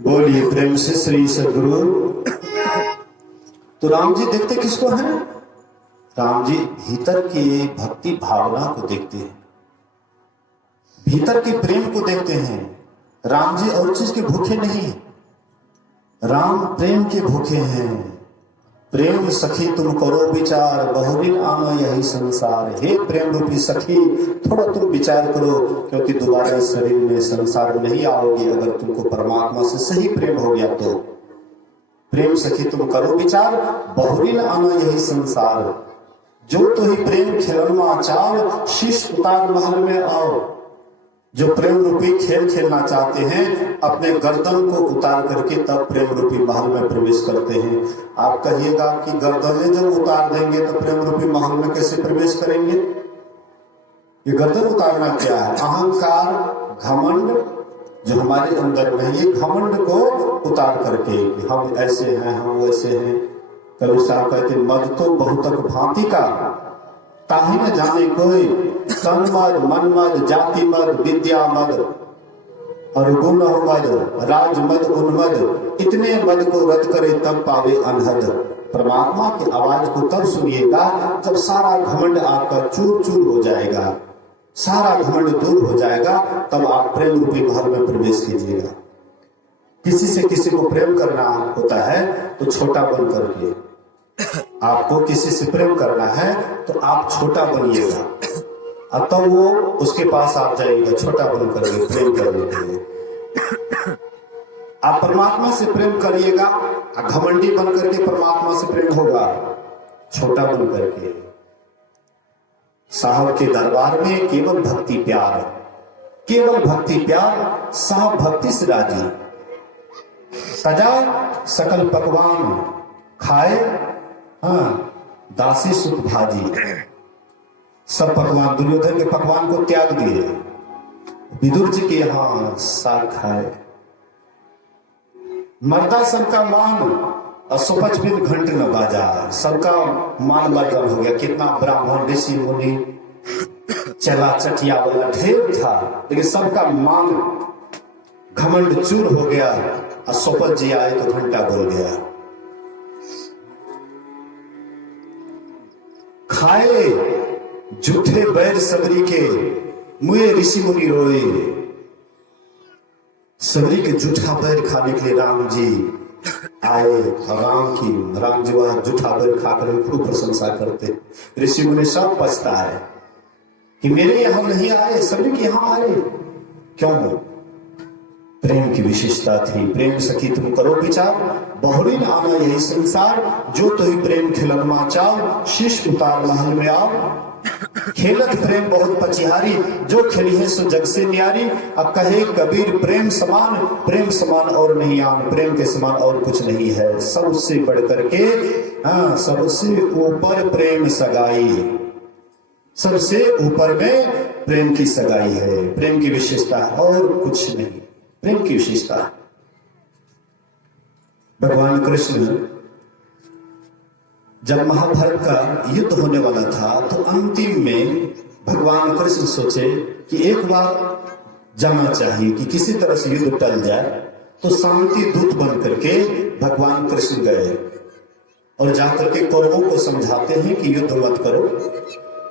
बोलिए प्रेम से श्री सदगुरु। तो राम जी देखते किसको हैं? राम जी भीतर की भक्ति भावना को देखते हैं, भीतर के प्रेम को देखते हैं। राम जी और चीज के भूखे नहीं, राम प्रेम के भूखे हैं। प्रेम सखी तुम करो विचार, बहुदिन आना यही संसार। हे प्रेम रूपी सखी, थोड़ा तुम विचार करो, क्योंकि दोबारा शरीर में संसार नहीं आओगी अगर तुमको परमात्मा से सही प्रेम हो गया तो। प्रेम सखी तुम करो विचार, बहुदिन आना यही संसार। जो तो ही प्रेम खिलौना चाल, शीश उतार महल में आओ। जो प्रेम रूपी खेल खेलना चाहते हैं, अपने गर्दन को उतार करके तब प्रेम रूपी महल में प्रवेश करते हैं। आप कहिएगा कि गर्दनें जब उतार देंगे तो प्रेम रूपी महल में कैसे प्रवेश करेंगे? ये गर्दन उतारना क्या है? अहंकार, घमंड जो हमारे अंदर में, ये घमंड को उतार करके कि हम ऐसे हैं, हम वैसे हैं। कबीर साहब कहते मद तो बहुतक भांति का, ताहि न जाने कोई। तन मद, मन मद, जाति मद, विद्या मद और गुण मद, राज मद, उन्मद, इतने मद को रद्द करे तब पावे अनहद। परमात्मा की आवाज को तब सुनिएगा जब सारा घमंड आपका चूर चूर हो जाएगा, सारा घमंड दूर हो जाएगा, तब आप प्रेम रूपी महल में प्रवेश कीजिएगा। किसी से किसी को प्रेम करना होता है तो छोटा बन करके, आपको किसी से प्रेम करना है तो आप छोटा बनिएगा, अब तो वो उसके पास आप जाइएगा छोटा बन करके प्रेम करने के लिए। आप परमात्मा से प्रेम करिएगा, घमंडी बन करके परमात्मा से प्रेम होगा, छोटा बन करके। साहब के दरबार में केवल भक्ति प्यार, केवल भक्ति प्यार, साहब भक्ति से राजी। सजा सकल पकवान खाए, हाँ दासी सुख भाजी। सब पकवान, दुर्योधन के पकवान को त्याग दिए, विदुर जी के यहाँ साग खाए। मर्दा सबका मान, असोपच बिन घंट न बाजा। सबका मान मर्दन हो गया। कितना ब्राह्मण ऋषि मुनि चला चटिया वाला ढेर था, लेकिन सबका मान घमंड चूर हो गया। असोपच जी आए तो घंटा बोल गया। खाए झूठे बैर सबरी के, मुए ऋषि मुनि रोए। सबरी के झूठा बैर खाने के लिए राम जी आए। राम जी वह झूठा बैर खाकर खूब प्रशंसा करते। ऋषि मुनि सब पछता है कि मेरे यहां नहीं आए, सबरी के यहां आए क्यों? प्रेम की विशेषता थी। प्रेम सखी तुम करो विचार, बहुरीन आना यही संसार। जो तो ही प्रेम खिलनमा चाओ, शीश उतार महल में आओ। खेलत प्रेम बहुत पचिहारी, जो खेली है सो जग से न्यारी। अब कहे कबीर प्रेम समान, प्रेम समान और नहीं आन। प्रेम के समान और कुछ नहीं है, सबसे बढ़ करके, हाँ सबसे ऊपर प्रेम सगाई, सबसे ऊपर में प्रेम की सगाई है। प्रेम की विशेषता और कुछ नहीं, प्रेम की विशेषता। भगवान कृष्ण जब महाभारत का युद्ध होने वाला था तो अंतिम में भगवान कृष्ण सोचे कि एक बार जाना चाहिए कि किसी तरह से युद्ध टल जाए। तो शांति दूत बन करके भगवान कृष्ण गए और जाकर के कौरवों को समझाते हैं कि युद्ध मत करो,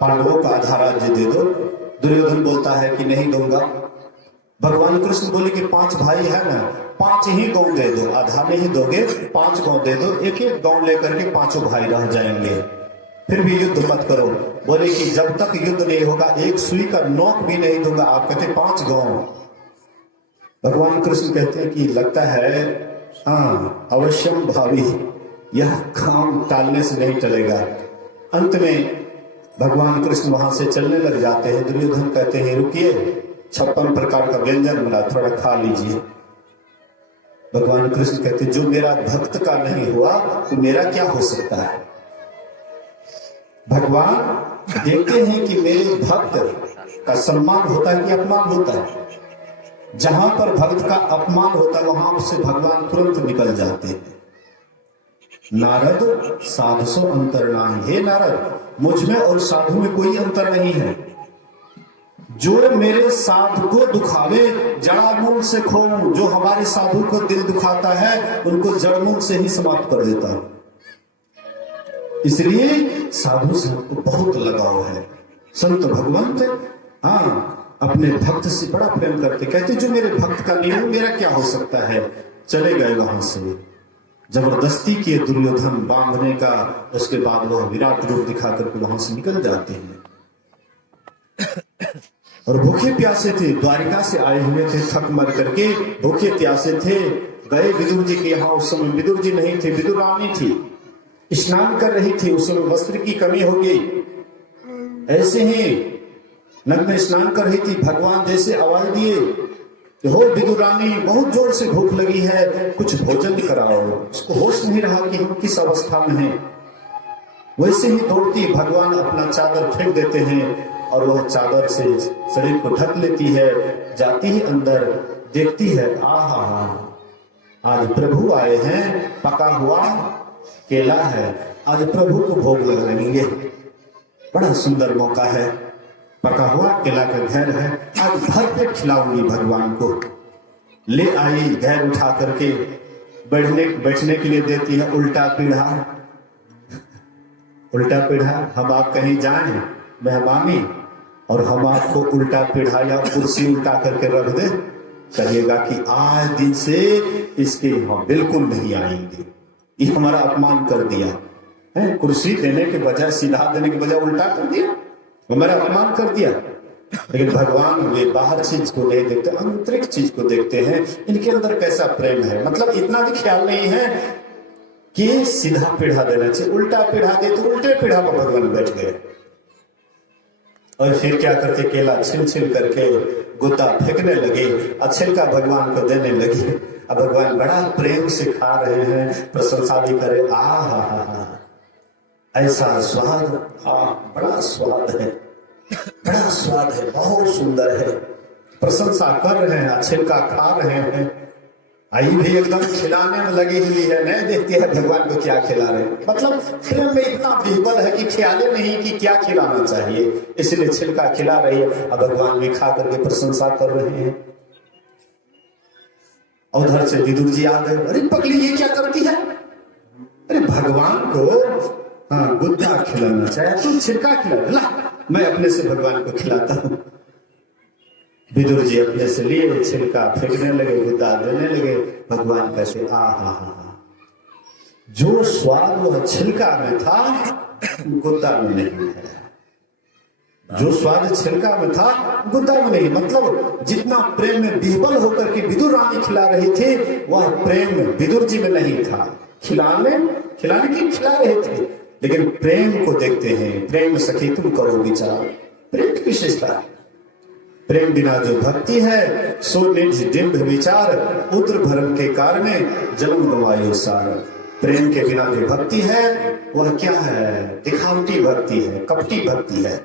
पांडवों का आधा राज्य दे दो। दुर्योधन बोलता है कि नहीं दूंगा। भगवान कृष्ण बोले कि 5 भाई है ना, 5 ही गांव दे दो, आधा नहीं दोगे, 5 गांव दे दो, एक एक गांव लेकर के 5 भाई रह जाएंगे, फिर भी युद्ध मत करो। बोले कि जब तक युद्ध नहीं होगा एक सुई का नोक भी नहीं दूंगा। आप कहते 5 गांव। भगवान कृष्ण कहते हैं कि लगता है हाँ अवश्यम भावी, यह काम टालने से नहीं टलेगा। अंत में भगवान कृष्ण वहां से चलने लग जाते हैं। दुर्योधन कहते हैं रुकिए, 56 प्रकार का व्यंजन बना, थोड़ा खा लीजिए। भगवान कृष्ण कहते जो मेरा भक्त का नहीं हुआ तो मेरा क्या हो सकता है? भगवान देखते हैं कि मेरे भक्त का सम्मान होता है कि अपमान होता है। जहां पर भक्त का अपमान होता है वहां से भगवान तुरंत निकल जाते हैं। नारद साधसो अंतर नाही। हे नारद, मुझ में और साधु में कोई अंतर नहीं है। जो मेरे साधु को दुखावे जड़ा मूल से खोऊं। जो हमारे साधु को दिल दुखाता है उनको जड़ मूल से ही समाप्त कर देता है। इसलिए साधु से हमको बहुत लगाव है। संत भगवंत अपने भक्त से बड़ा प्रेम करते, कहते जो मेरे भक्त का नियम मेरा क्या हो सकता है। चले गए वहां से, जबरदस्ती किए दुर्योधन बांधने का, उसके बाद वह विराट रूप दिखा करके वहां से निकल जाते हैं। और भूखे प्यासे थे, द्वारिका से आए हुए थे, थक मर करके भूखे प्यासे थे। गए विदुर जी के यहाँ। उस समय विदुर जी नहीं थे, विदुर रानी थी, स्नान कर रही थी। उस समय वस्त्र की कमी हो गई। ऐसे ही नग्न स्नान कर रही थी। भगवान जैसे आवाज दिए कि हो विदुर रानी, बहुत जोर से भूख लगी है, कुछ भोजन कराओ। उसको होश नहीं रहा कि हम किस अवस्था में हैं। वैसे ही दौड़ती भगवान अपना चादर फेंक देते हैं और वह चादर से शरीर को ढक लेती है। जाती ही अंदर देखती है, आहा आज प्रभु आए हैं, पका हुआ केला है, आज प्रभु को भोग लगाएंगे। बड़ा सुंदर मौका है, पका हुआ केला का घर है, आज भर पेट खिलाऊंगी भगवान को। ले आई, घर उठा करके बैठने के लिए देती है। उल्टा पीढ़ा, उल्टा पीढ़ा। हम आप कहीं जाएं मेहमानी और हम आपको उल्टा पीढ़ा या कुर्सी उल्टा करके रख दे, कहिएगा कि आज दिन से इसके यहाँ बिल्कुल नहीं आएंगे, ये हमारा अपमान कर दिया है। कुर्सी देने के बजाय, सीधा देने के बजाय उल्टा कर दिया, हमारा अपमान कर दिया। लेकिन भगवान वे बाहर चीज को नहीं देखते, आंतरिक चीज को देखते हैं। इनके अंदर कैसा प्रेम है, मतलब इतना भी ख्याल नहीं है कि सीधा पीढ़ा देना चाहिए, उल्टा पीढ़ा दे तो उल्टे पीढ़ा पर भगवान बैठ गए। और फिर क्या करते, केला छिल छिल करके गुद्दा फेंकने लगे, छिलका भगवान को देने लगे। अब भगवान बड़ा प्रेम से खा रहे हैं, प्रशंसा भी करे, आ ऐसा स्वाद, बड़ा स्वाद है, बड़ा स्वाद है, बहुत सुंदर है। प्रशंसा कर रहे हैं, छिलका खा रहे हैं। आई भी एकदम खिलाने में लगी हुई है, नहीं देखती है भगवान को क्या खिला रहे हैं। मतलब प्रेम में इतना विह्वल है कि ख्याल नहीं कि क्या खिलाना चाहिए, इसलिए छिलका खिला रही है। अब भगवान भी खा करके प्रशंसा कर रहे हैं। उधर से विदुर जी आ गए, अरे पगली ये क्या करती है, अरे भगवान को गुद्दा खिलाना चाहिए, तू छिलका खिला, ला मैं अपने से भगवान को खिलाता हूँ। विदुर जी अपने से लिए, छिलका फेंकने लगे, गुद्दा देने लगे। भगवान कैसे, जो स्वाद वह छिलका में था गुद्दा में नहीं है। जो स्वाद छिलका में था गुद्दा में नहीं। मतलब जितना प्रेम में विह्वल होकर के विदुर रानी खिला रही थी, वह प्रेम विदुर जी में नहीं था। खिलाने की खिला रहे थे, लेकिन प्रेम को देखते हैं। प्रेम सखी तुम करो विचार, प्रेम की विशेषता है। प्रेम बिना जो भक्ति है सो निज डिंब विचार, पुत्र भरण के कारण जन्म गवायो सार। प्रेम के बिना जो भक्ति है वह क्या है, दिखावटी भक्ति है, कपटी भक्ति है।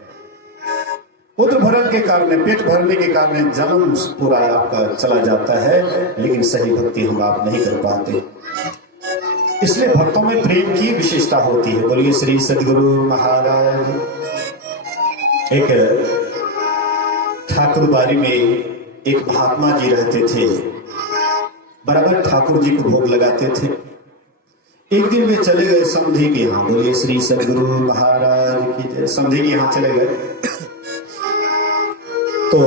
पुत्र भरण के कारण, पेट भरने के कारण जन्म पूरा आपका चला जाता है, लेकिन सही भक्ति हम आप नहीं कर पाते। इसलिए भक्तों में प्रेम की विशेषता होती है। बोलिए श्री सद्गुरु महाराज। एक ठाकुर बाड़ी में एक महात्मा जी रहते थे, बराबर ठाकुर जी को भोग लगाते थे। एक दिन वे चले गए समधी के यहाँ। बोलिए श्री सद्गुरु महाराज की जय। समधी के यहाँ चले गए तो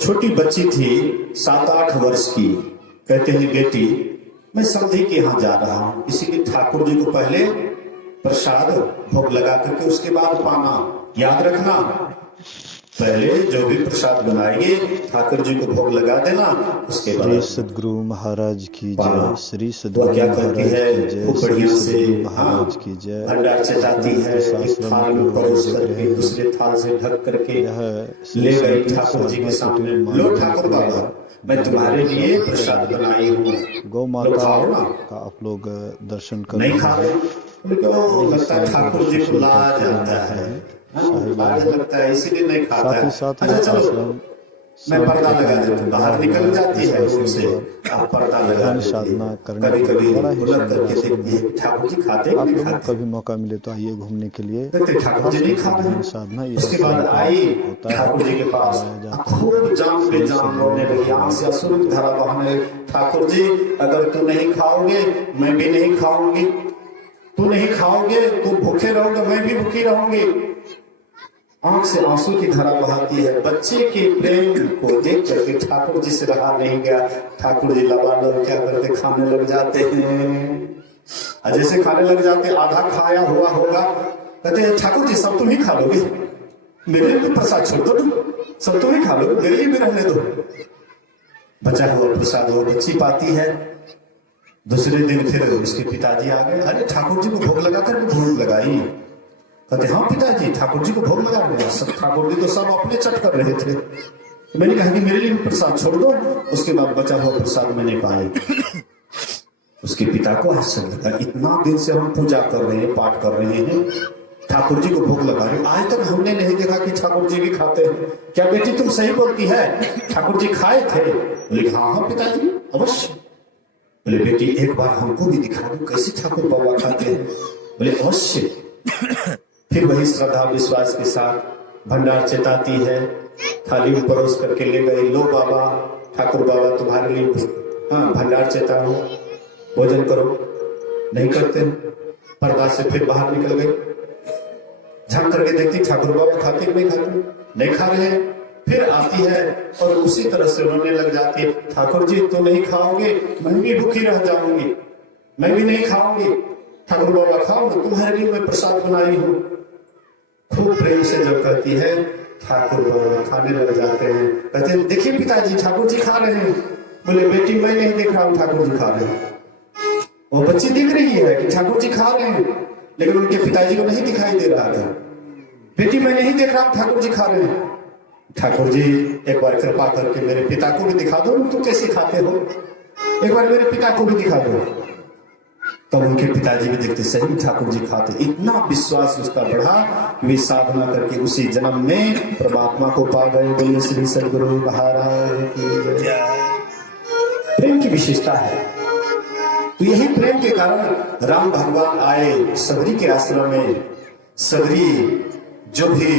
छोटी बच्ची थी 7-8 वर्ष की। कहते हैं बेटी मैं समधी के यहाँ जा रहा हूँ, इसीलिए ठाकुर जी को पहले प्रसाद भोग लगा करके उसके बाद पाना। याद रखना, पहले जो भी प्रसाद बनाएंगे ठाकुर जी को भोग लगा देना, उसके बाद। श्री सद्गुरु महाराज की जय। श्री सद्गुरु महाराज की जय। श्री सद्गुरु महाराज की जय। भंडार चढ़ाती है, एक थाल में परोस करके दूसरे थाल से ढक करके ले गई ठाकुर जी के सामने। लो ठाकुर बाबा, मैं तुम्हारे लिए प्रसाद बनाई हूँ, गौ माता का आप लोग दर्शन कर नहीं खा रहे। लगता है ठाकुर जी को लाज आता है, लाज लगता है, इसीलिए नहीं खाता है। साथ अच्छा चलो, मैं पर्दा लगा देती हूँ, बाहर निकल जाती है रूम से, आप पर्दा लगा देती साधना है। करने कभी कभी बड़ा ही उलट करके सुंदर देखती है ठाकुर जी खाते आप नहीं लोगों को खाते, कभी मौका मिले तो आइए घूमने के लिए। देखते ठाकुर जी नहीं खा रहे। साधना ये उसके बाद आई ठाकुर जी के पास, खूब जान पे जान रोने लगी, आंख से अश्रु की धारा बहाने लगी। ठाकुर जी अगर तू नहीं खाओगे मैं भी नहीं खाऊंगी, तू नहीं खाओगे तू भूखे रहोगे मैं भी भूखी रहूंगी। आंख से आंसू की धारा बहाती है। बच्चे के प्रेम को देख करके ठाकुर जी से रहा नहीं गया। ठाकुर जी लबालब क्या करते, खाने लग जाते हैं। जैसे खाने लग जाते, आधा खाया हुआ होगा, कहते हैं ठाकुर जी सब तुम ही खा लोगे, मेरे लिए प्रसाद छोड़ दो, तुम सब तुम ही खा लो, मेरे लिए भी रहने दो। बचा हुआ प्रसाद वो बच्ची पाती है। दूसरे दिन फिर उसके पिताजी आ गए, अरे ठाकुर जी को भोग लगा कर भोग लगाई। कहते हाँ पिताजी ठाकुर जी को भोग लगा दिया। सब ठाकुर जी तो सब अपने चट कर रहे थे, तो मैंने कहा कि मेरे लिए भी प्रसाद छोड़ दो। उसके बाद बचा हुआ प्रसाद मैंने पाई। उसके पिता को आश्चर्य लगा, इतना दिन से हम पूजा कर रहे हैं, पाठ कर रहे हैं, ठाकुर जी को भोग लगा रहे, आज तक हमने नहीं देखा कि ठाकुर जी भी खाते हैं। क्या बेटी तुम सही बोलती है, ठाकुर जी खाए थे? बोले हाँ हाँ पिताजी अवश्य। बोले बेटी एक बार हमको भी दिखा दो कैसे ठाकुर बाबा खाते हैं? बोले अवश्य। फिर वही श्रद्धा विश्वास के साथ भंडार चेताती है, थाली में परोस करके ले गई, लो बाबा ठाकुर बाबा तुम्हारे लिए हाँ भंडार चेता हूं, भोजन करो। नहीं करते, पर्दा से फिर बाहर निकल गए। झांक करके देखती ठाकुर बाबा खाते नहीं खाते, नहीं खा रहे। फिर आती है और उसी तरह से रोने लग जाती है, ठाकुर जी तुम नहीं खाओगे मैं भी भूखी रह जाऊंगी, मैं भी नहीं खाऊंगी, ठाकुर बाबा खाओ, तुम्हारे लिए मैं प्रसाद बनाई हूँ। खूब प्रेम से जब कहती है, ठाकुर बाबा खाने लग जाते हैं। कहते हैं देखिए पिताजी ठाकुर जी खा रहे हैं। बोले बेटी मैं नहीं देख रहा हूँ ठाकुर जी खा रहे हैं, वो बच्ची दिख रही है कि ठाकुर जी खा रहे हैं, लेकिन उनके पिताजी को नहीं दिखाई दे रहा था। बेटी मैं नहीं देख रहा हूँ ठाकुर जी खा रहे हैं। ठाकुर जी एक बार कृपा करके मेरे पिता को भी दिखा दो, तुम कैसे खाते हो, एक बार मेरे पिता को भी दिखा दो। तब उनके पिताजी भी देखते, सही ठाकुर जी खाते। इतना विश्वास उसका बढ़ा कि वे साधना करके उसी जन्म में परमात्मा को पा गए। बोलिए श्री सद्गुरु महाराज की जय। प्रेम की विशेषता है। तो यही प्रेम के कारण राम भगवान आए सबरी के आश्रम में। सबरी जो भी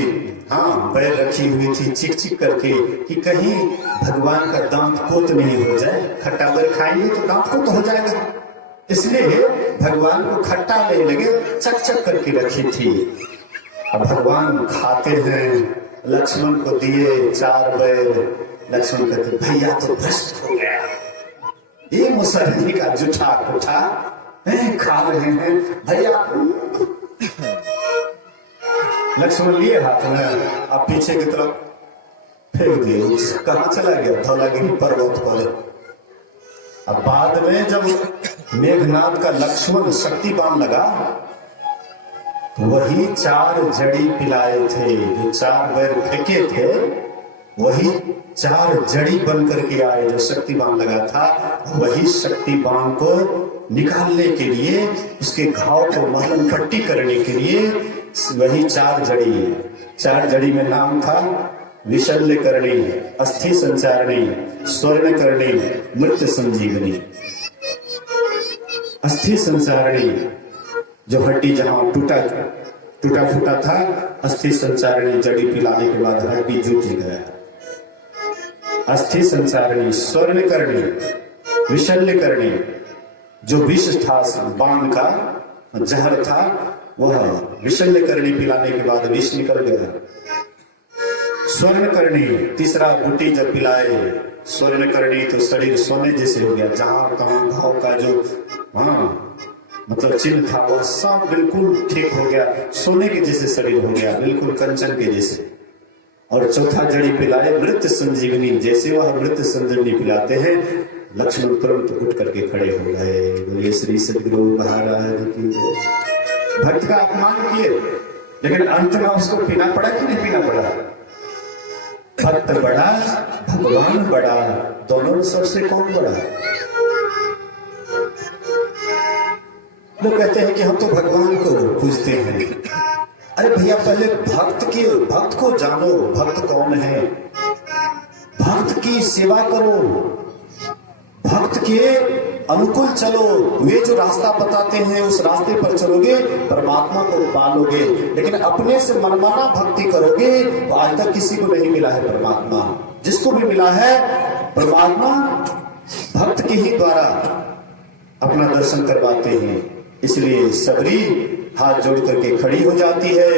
हाँ बैल रखी हुई थी, चिक चिक करके कि कहीं भगवान का दांत पोत नहीं हो जाए, खट्टा बैल खाएंगे तो दांत पोत हो जाएगा, इसलिए भगवान को खट्टा नहीं लगे चक चक करके रखी थी। अब भगवान खाते हैं, लक्ष्मण को दिए 4 बैल। लक्ष्मण कहते भैया तो भ्रष्ट हो गया, ये मुसहरी का जूठा कुठा खा रहे हैं भैया। लक्ष्मण लिए हाथ में, अब पीछे की तरफ फेंक दिए, कहां चला गया? धौलागिरी पर्वत पर। अब बाद में जब मेघनाथ का लक्ष्मण शक्तिबान लगा, वही 4 जड़ी पिलाए थे, जो 4 बैल फेंके थे वही 4 जड़ी बन करके आए। जो शक्तिबान लगा था वही शक्तिबान को निकालने के लिए, उसके घाव को मलहम पट्टी करने के लिए वही 4 जड़ी। 4 जड़ी में नाम था विशल्य करणी, अस्थि संचारणी, स्वर्ण करणी, मृत संजीवनी। अस्थि संचारणी जो हड्डी जहां टूटा फूटा था, अस्थि संचारणी जड़ी पिलाने के बाद हड्डी जुट गया। अस्थि संचारणी, स्वर्ण करणी, विशल्य करणी जो विष था बाण का, जहर था, वह विशल्य करणी पिलाने के बाद विष निकल गया। स्वर्ण करणी तीसरा बूटी जब पिलाए, स्वर्ण करणी तो शरीर सोने जैसे हो गया, जहां तहां घाव का जो मतलब चिन्ह था वह सब बिल्कुल ठीक हो गया, सोने के जैसे शरीर हो गया, बिल्कुल कंचन के जैसे। और चौथा जड़ी पिलाए मृत संजीवनी, जैसे वह मृत संजीवनी पिलाते हैं, लक्ष्मण तुरंत उठ करके खड़े हो गए। बोलिए श्री सद्गुरु महाराज की जय। भक्त का अपमान किए, लेकिन अंत में उसको पीना पड़ा कि नहीं पीना पड़ा? भक्त बड़ा, भगवान बड़ा, दोनों सबसे कौन बड़ा? लोग कहते हैं कि हम तो भगवान को पूजते हैं। अरे भैया पहले भक्त को जानो, भक्त कौन है? भक्त की सेवा करो, भक्त के अनुकूल चलो, वे जो रास्ता बताते हैं उस रास्ते पर चलोगे, परमात्मा को पालोगे। लेकिन अपने से मनमाना भक्ति करोगे तो आज तक किसी को नहीं मिला है परमात्मा। जिसको भी मिला है परमात्मा भक्त के ही द्वारा अपना दर्शन करवाते हैं। इसलिए सबरी हाथ जोड़ करके खड़ी हो जाती है,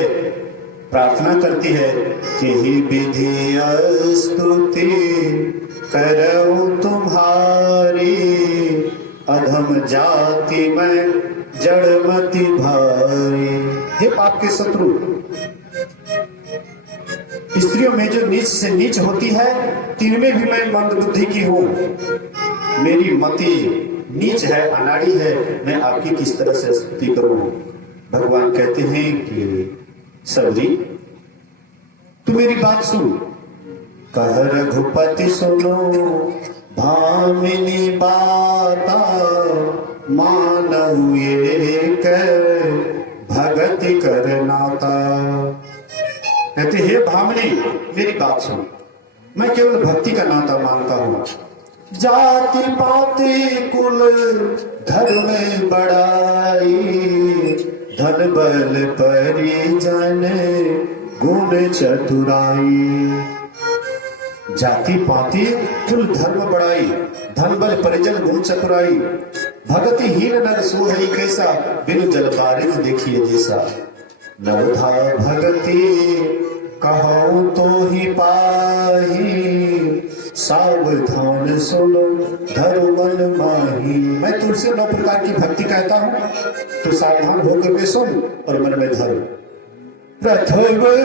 प्रार्थना करती है कि ही विधि स्तुति करऊं तुम्हारी, अधम जाति में जड़मति भारी। हे पाप के शत्रु, स्त्रियों में जो नीच से नीच होती है, तिनमें भी मैं मंद बुद्धि की हूं। मेरी मति नीच है, अनाड़ी है, मैं आपकी किस तरह से स्तुति करूं। भगवान कहते हैं कि सबरी तू मेरी बात सुन। कह रघुपति सुनो भामिनी बाता, मानव ये कर भगति कर नाता। कहते हे भामिनी मेरी बात सुन, मैं केवल भक्ति का नाता मानता हूं। जाति पाति कुल धर्म बड़ाई, धन बल परिजन गुण चतुराई। जाति पाति कुल धर्म बड़ाई, धन बल परिजन गुण चतुराई। भगति हीन नर सोहई कैसा, बिनु जल बारिज देखिए जैसा। नवधा भगति कहूं तो ही पाही, सावधान सुनो धर्मन माही। मैं तुझसे 9 प्रकार की भक्ति कहता हूं, तो सावधान होकर के सुन और मन में धर। प्रथम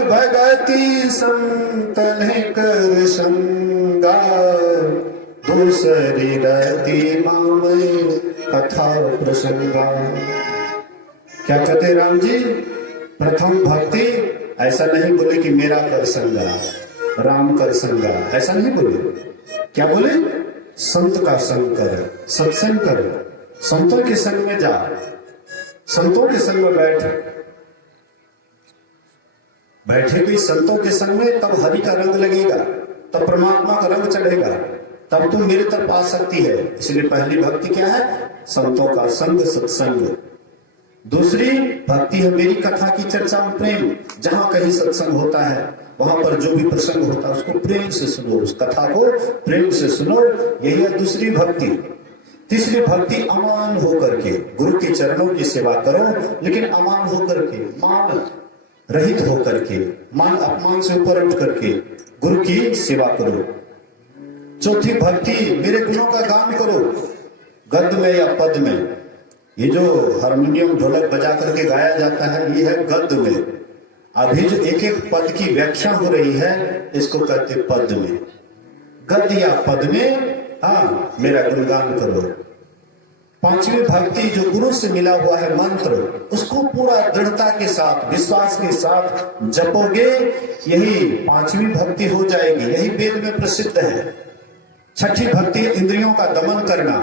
भगति संतन कर संगा, दूसरी रति माम कथा प्रसंगा। क्या कहते राम जी? प्रथम भक्ति ऐसा नहीं बोले कि मेरा कर संगा, राम कर संगा, ऐसा नहीं बोले। क्या बोले? संत का संग कर, सत्संग कर, संतों के संग में जा, संतों के संग में बैठेगी संतों के संग में, तब हरि का रंग लगेगा, तब परमात्मा का रंग चढ़ेगा, तब तुम मेरे तरफ आ सकती है। इसलिए पहली भक्ति क्या है? संतों का संग, सत्संग। दूसरी भक्ति है मेरी कथा की चर्चा में प्रेम। जहां कहीं सत्संग होता है, वहां पर जो भी प्रसंग होता है उसको प्रेम से सुनो, उस कथा को प्रेम से सुनो, यही है दूसरी भक्ति। तीसरी भक्ति अमान होकर के गुरु के चरणों की सेवा करो, लेकिन अमान होकर के, मान रहित होकर के, मान अपमान से ऊपर उठ करके गुरु की सेवा करो। चौथी भक्ति मेरे गुणों का गान करो, गद्य में या पद में। ये जो हारमोनियम ढोलक बजा करके गाया जाता है, ये है गद्य में। अभी जो एक एक पद की व्याख्या हो रही है, इसको कहते पद में। गद्य या पद में हाँ मेरा गुणगान करो। पांचवी भक्ति जो गुरु से मिला हुआ है मंत्र, उसको पूरा दृढ़ता के साथ, विश्वास के साथ जपोगे, यही पांचवी भक्ति हो जाएगी। यही वेद में प्रसिद्ध है। छठी भक्ति इंद्रियों का दमन करना।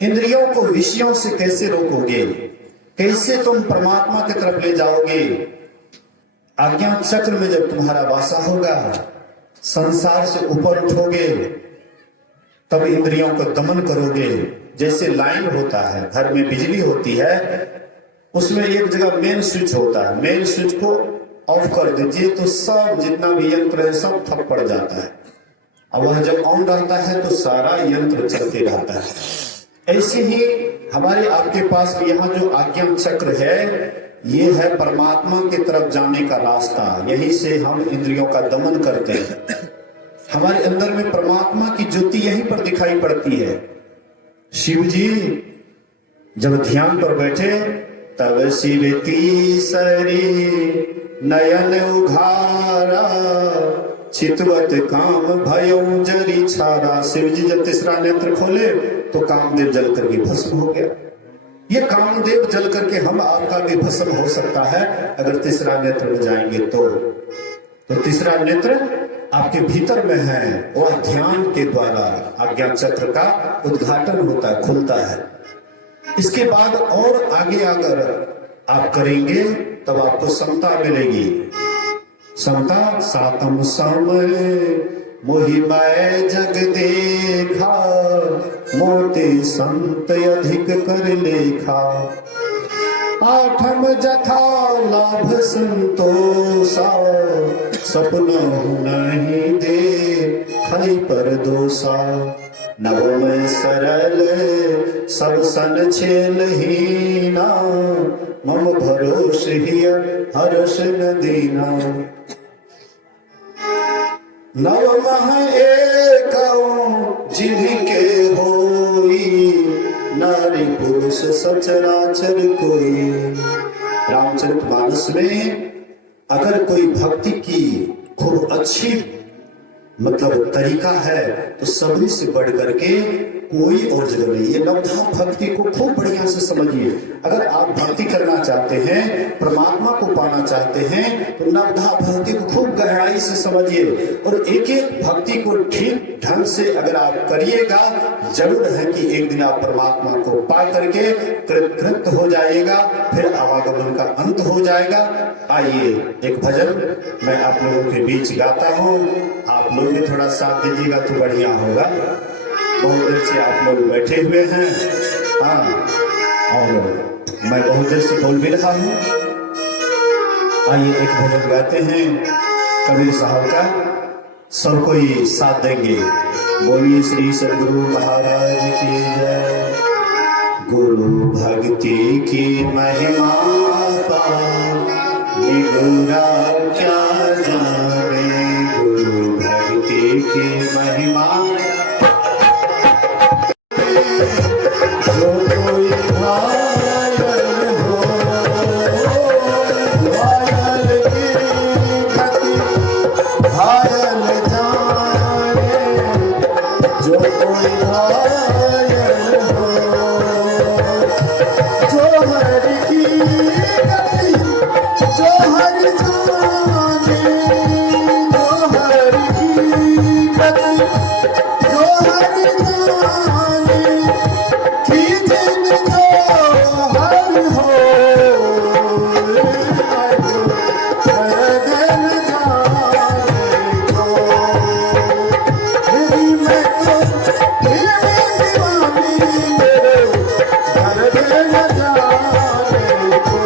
इंद्रियों को विषयों से कैसे रोकोगे, कैसे तुम परमात्मा की तरफ ले जाओगे? आज्ञा चक्र में जब तुम्हारा वासा होगा, संसार से ऊपर उठोगे, तब इंद्रियों को दमन करोगे। जैसे लाइन होता है, घर में बिजली होती है, उसमें एक जगह मेन स्विच होता है, मेन स्विच को ऑफ कर दीजिए तो सब जितना भी यंत्र है सब ठप पड़ जाता है। अब वह जब ऑन रहता है तो सारा यंत्र चलते रहता है। ऐसे ही हमारे आपके पास यहाँ जो आज्ञा चक्र है, ये है परमात्मा की तरफ जाने का रास्ता। यहीं से हम इंद्रियों का दमन करते हैं। हमारे अंदर में परमात्मा की ज्योति यहीं पर दिखाई पड़ती है। शिव जी जब ध्यान पर बैठे, तब शिव तीसरी नयन उघारा, चितवत काम भयो जरी छारा। शिव जी जब तीसरा नेत्र खोले तो कामदेव जल करके भस्म हो गया। ये कामदेव जल करके हम आपका भी भस्म हो सकता है अगर तीसरा नेत्र में जाएंगे तो तीसरा नेत्र आपके भीतर में है, वह ध्यान के द्वारा आज्ञा चक्र का उद्घाटन होता है, खुलता है। इसके बाद और आगे अगर आप करेंगे तब आपको समता मिलेगी। समता सातम समय मोहि मैं जग देखा, मोते संत अधिक कर लेखा। आठम जथा लाभ संतोषा, सपन नहीं दे खई पर दोषा। नवम सरल सब सन छेल हीना, मम भरोस हिय हर्ष न दीना। नवमः एकौ जिनके होई, नारी पुरुष सचराचर कोई। रामचरितमानस में अगर कोई भक्ति की खूब अच्छी मतलब तरीका है तो सभी से बढ़ करके कोई और जगह नहीं। ये नवधा भक्ति को खूब बढ़िया से समझिए। अगर आप भक्ति करना चाहते हैं, परमात्मा को पाना चाहते हैं, तो नवधा भक्ति को खूब गहराई से समझिए और एक एक भक्ति को ठीक ढंग से अगर आप करिएगा, जरूर है कि एक दिन आप परमात्मा को पा करके कृत हो जाएगा, फिर आवागमन का अंत हो जाएगा। आइए एक भजन मैं आप लोगों के बीच गाता हूँ, आप लोग भी थोड़ा साथ दीजिएगा तो बढ़िया होगा। बहुत देर से आप लोग बैठे हुए हैं, हाँ, और मैं बहुत देर से बोल भी रहा हूँ। आइए एक भजन गाते हैं कबीर साहब का, सब कोई साथ देंगे। बोलिए श्री सद्गुरु महाराज की जय। गुरु भक्ति की महिमा निगुरा क्या जाने, गुरु भक्ति की महिमा। जो कोई घायल हो, घायल की गति घायल जाने। जो कोई घायल हो, जो हर की गति जो हर जाने, जो हर की गति जो हर जाने। कीजिन जो हर हो, सरगन जाने को। मेरी मैं तो मेरी दीवानी मेरे सरगन जाने को।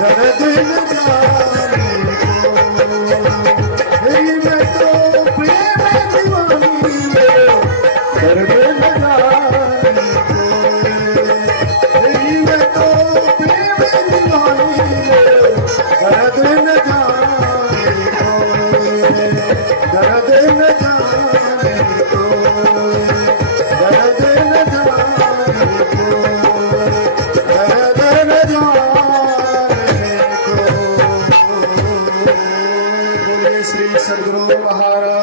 दर्द न जाने सद्गुरु महाराज